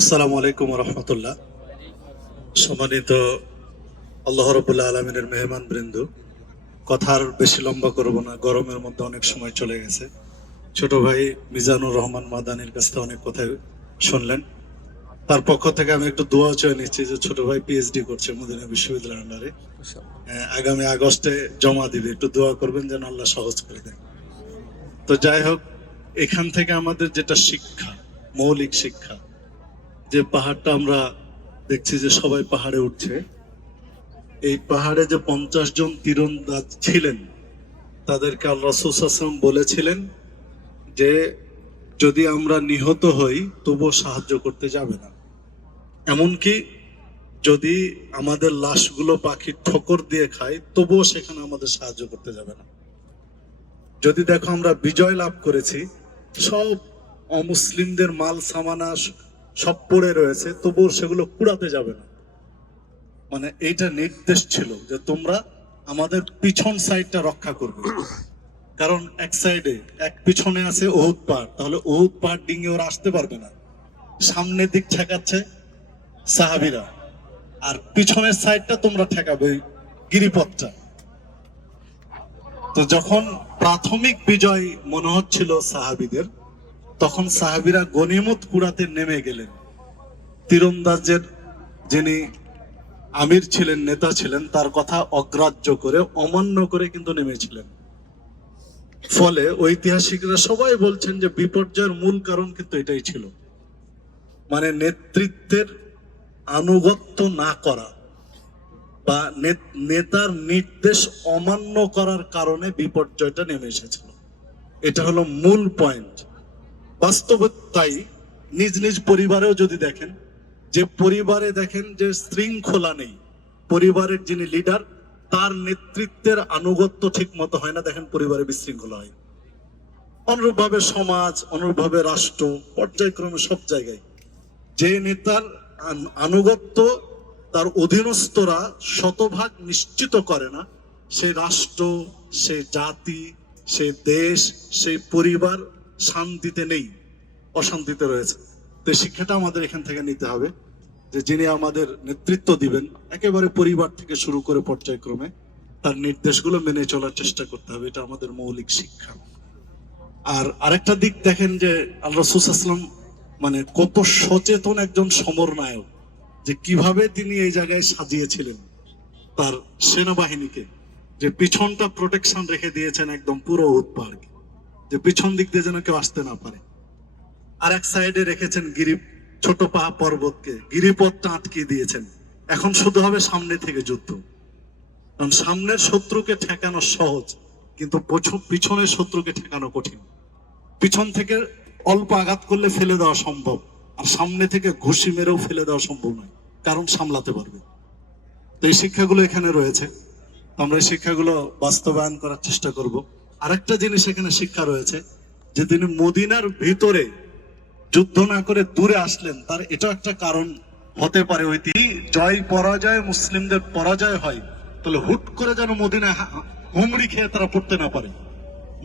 আসসালামু আলাইকুম রহমতুল্লাহ। সম্মানিত আল্লাহ রবুল্লাহ আলমিনের মেহমান বৃন্দ কথার বেশি লম্বা করব না গরমের মধ্যে অনেক সময় চলে গেছে। ছোট ভাই মিজানুর রহমান মাদানির কাছ থেকে অনেক কথা শুনলেন। তার পক্ষ থেকে আমি একটু দোয়া চেয়ে নিচ্ছি যে ছোট ভাই পিএইচডি করছে মদিনা বিশ্ববিদ্যালয়ের আন্ডারে। আহ, আগামী আগস্টে জমা দিবে একটু দোয়া করবেন যেন আল্লাহ সহজ করে দেয়। তো যাই হোক এখান থেকে আমাদের যেটা শিক্ষা মৌলিক শিক্ষা যে পাহাড়টা আমরা দেখছি যে সবাই পাহাড়ে উঠছে, এই পাহাড়ে যে পঞ্চাশ জন তীরন্দাজ ছিলেন, তাদেরকে আল্লাহ সুসাসম বলেছিলেন যে, যদি আমরা নিহত হই, তবুও সাহায্য করতে যাবে না। এমনকি যদি আমাদের লাশগুলো পাখি ঠোকর দিয়ে খায়, তবুও সেখানে আমাদের সাহায্য করতে যাবে না। যদি দেখো আমরা বিজয় লাভ করেছি, সব অমুসলিমদের মাল, সামানা সব পড়ে রয়েছে, তবুও সেগুলো কুড়াতে যাবে না। মানে এইটা নির্দেশ ছিল যে তোমরা আমাদের পিছন সাইডটা রক্ষা করবে। কারণ এক সাইডে এক পিছনে আছে ওহুদ পাহাড়, তাহলে ওহুদ পাহাড় ডিঙে ওরা আসতে পারবে না। সামনের দিক ঠেকাচ্ছে সাহাবিরা, আর পিছনের সাইডটা তোমরা ঠেকাবে গিরিপথটা। তো যখন প্রাথমিক বিজয় মনে হচ্ছিল সাহাবিদের তখন সাহাবিরা গনিমত কুড়াতে নেমে গেলেন। তীরন্দাজের যিনি আমির ছিলেন, নেতা ছিলেন, তার কথা অগ্রাহ্য করে, অমান্য করে কিন্তু নেমেছিলেন। ফলে ঐতিহাসিকরা সবাই বলছেন যে বিপর্যয়ের মূল কারণ কিন্তু এটাই ছিল। মানে নেতৃত্বের আনুগত্য না করা বা নেতার নির্দেশ অমান্য করার কারণে বিপর্যয়টা নেমে এসেছিল। এটা হলো মূল পয়েন্ট বাস্তবে তাই নিজ নিজ পরিবারেও যদি দেখেন, যে পরিবারে দেখেন যে শৃঙ্খলা নেই, পরিবারের যিনি লিডার তার নেতৃত্বের আনুগত্য ঠিক মতো হয় না, দেখেন পরিবারে বিশৃঙ্খলা হয়। অনুরূপভাবে সমাজ, অনুরূপভাবে রাষ্ট্র, পর্যায়ক্রমে সব জায়গায় যে নেতার আনুগত্য তার অধীনস্থরা শতভাগ নিশ্চিত করে না সেই রাষ্ট্র সেই জাতি সেই দেশ সেই পরিবার শান্তিতে নেই, অশান্তিতে রয়েছে। তো শিক্ষাটা আমাদের এখান থেকে নিতে হবে যে যিনি আমাদের নেতৃত্ব দিবেন, একেবারে পরিবার থেকে শুরু করে পর্যায়ক্রমে তার নির্দেশগুলো মেনে চলার চেষ্টা করতে হবে। এটা আমাদের মৌলিক শিক্ষা। আর আরেকটা দিক দেখেন যে আল্লাহ সুসাসলাম মানে কত সচেতন একজন সমরনায়ক যে কীভাবে তিনি এই জায়গায় সাজিয়েছিলেন তার সেনাবাহিনীকে, যে পিছনটা প্রোটেকশন রেখে দিয়েছেন একদম পুরো উৎপাড়কে। যে পিছন দিক দিয়ে যেন কেউ আসতে না পারে। আর এক সাইডে রেখেছেন গিরি ছোট পাহা পর্বতকে। গিরিপথটা আটকে দিয়েছেন। এখন শুধু হবে সামনে থেকে যুদ্ধ। কারণ সামনের শত্রুকে ঠেকানো সহজ, কিন্তু পিছনের শত্রুকে ঠেকানো কঠিন। পিছন থেকে অল্প আঘাত করলে ফেলে দেওয়া সম্ভব, আর সামনে থেকে ঘুষি মেরেও ফেলে দেওয়া সম্ভব নয়। কারণ সামলাতে পারবে। তো এই শিক্ষাগুলো এখানে রয়েছে। আমরা এই শিক্ষাগুলো বাস্তবায়ন করার চেষ্টা করব। আরেকটা জিনিস এখানে শিক্ষা রয়েছে, যে তিনি মদিনার ভিতরে যুদ্ধ না করে দূরে আসলেন, তার এটাও একটা কারণ হতে পারে। ওই তিনি জয় পরাজয়, মুসলিমদের পরাজয় হয়, তাহলে হুট করে যেন মদিনায় হা- হুমড়ি খেয়ে তারা পড়তে না পারে।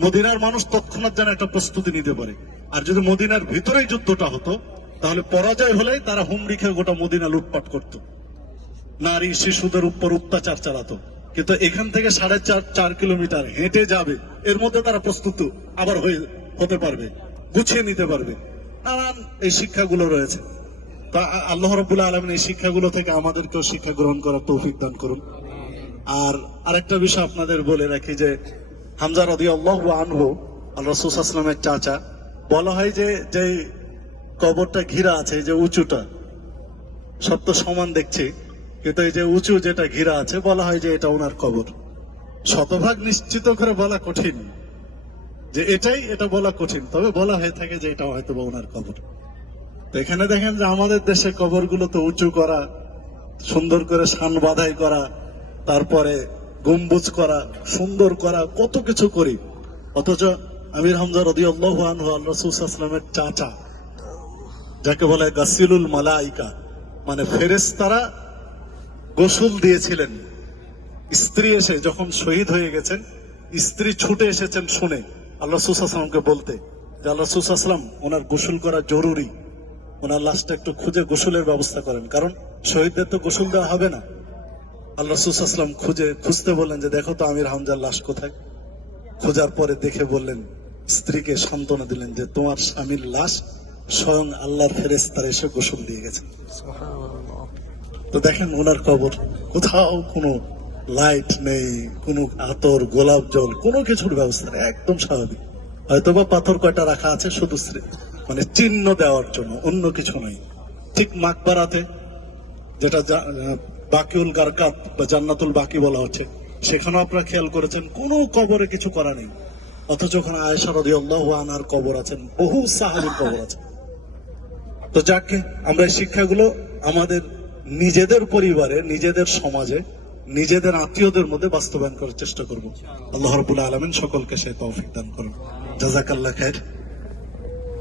মদিনার মানুষ তৎক্ষণাৎ যেন একটা প্রস্তুতি নিতে পারে। আর যদি মদিনার ভিতরেই যুদ্ধটা হতো, তাহলে পরাজয় হলেই তারা হুমড়ি খেয়ে গোটা মদিনা লুটপাট করত। নারী, শিশুদের উপর অত্যাচার চালাতো। কিন্তু এখান থেকে সাড়ে চার চার কিলোমিটার হেঁটে যাবে, এর মধ্যে তারা প্রস্তুত আবার হয়ে, হতে পারবে, গুছিয়ে নিতে পারবে। নানান এই শিক্ষাগুলো রয়েছে। তা আল্লাহ রবুল্লাহ আলমিন এই শিক্ষাগুলো থেকে আমাদেরকেও শিক্ষা গ্রহণ করার তৌফিক দান করুন। আর আরেকটা বিষয় আপনাদের বলে রাখি যে, হামজা রদি আল্লাহ আনহু আল্লাহ রসুলামের চাচা, বলা হয় যে যে কবরটা ঘিরা আছে যে উঁচুটা, সব তো সমান দেখছি। কিন্তু এই যে উঁচু যেটা ঘিরা আছে, বলা হয় যে এটা ওনার কবর। শতভাগ নিশ্চিত করে বলা কঠিন যে এটাই, এটা বলা কঠিন। তবে বলা হয়ে থাকে যে এটা হয়তো বা ওনার কবর। তো এখানে দেখেন যে আমাদের দেশে কবরগুলো তো উঁচু করা, সুন্দর করে সান বাধাই করা, তারপরে গম্বুজ করা, সুন্দর করা, কত কিছু করি। অথচ আমির হামজা রদি আল্লাহ রসুলামের চাচা, যাকে বলে গাসিলুল মালাইকা মানে ফেরেশতারা গোসল দিয়েছিলেন। স্ত্রী এসে যখন শহীদ হয়ে গেছেন, স্ত্রী ছুটে এসেছেন শুনে আল্লাহ সুসাসলামকে বলতে, যে আল্লাহ সুসাসলাম ওনার গোসল করা জরুরি। ওনার লাশটা একটু খুঁজে গোসলের ব্যবস্থা করেন। কারণ শহীদদের তো গোসল দেওয়া হবে না। আল্লাহ সুসাল্লাম খুঁজে, খুঁজতে বললেন যে, দেখো তো আমির হামজার লাশ কোথায়? খোঁজার পরে দেখে বললেন, স্ত্রীকে সান্ত্বনা দিলেন যে, তোমার স্বামীর লাশ স্বয়ং আল্লাহর ফেরেস্তার এসে গোসল দিয়ে গেছে তো দেখেন ওনার কবর। কোথাও কোনো লাইট নেই, কোনো আতর, গোলাপ জল, কোনো কিছুর ব্যবস্থা নেই, একদম স্বাভাবিক। হয়তো বা পাথর কয়টা রাখা আছে, শুধু মানে চিহ্ন দেওয়ার জন্য, অন্য কিছু নয় ঠিক মাকবারাতে, যেটা বাকিউল গারকাত বা জান্নাতুল বাকি বলা হচ্ছে, সেখানেও আপনারা খেয়াল করেছেন, কোনো কবরে কিছু করা নেই। অথচ ওখানে আয়েশা রাদিয়াল্লাহু আনহার কবর আছেন, বহু সাহাবীর কবর আছে। তো যাকে আমরা শিক্ষাগুলো আমাদের নিজেদের পরিবারে, নিজেদের সমাজে, নিজেদের আত্মীয়দের মধ্যে বাস্তবায়ন করার চেষ্টা করব। আল্লাহ রবুল্লা আলমিন সকলকে সে তৌফিক দান করুন। জাজাকাল্লা খায়ের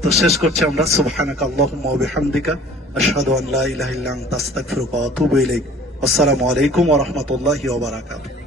তো শেষ করছি আমরা। সুবহানাক আল্লাহুম্মা ওয়া বিহামদিকা। আশহাদু আন লা ইলাহা ইল্লা ওয়া আতুবু ইলাইক। আসসালামু আলাইকুম ওয়া রাহমাতুল্লাহি ওয়া বারাকাতুহু।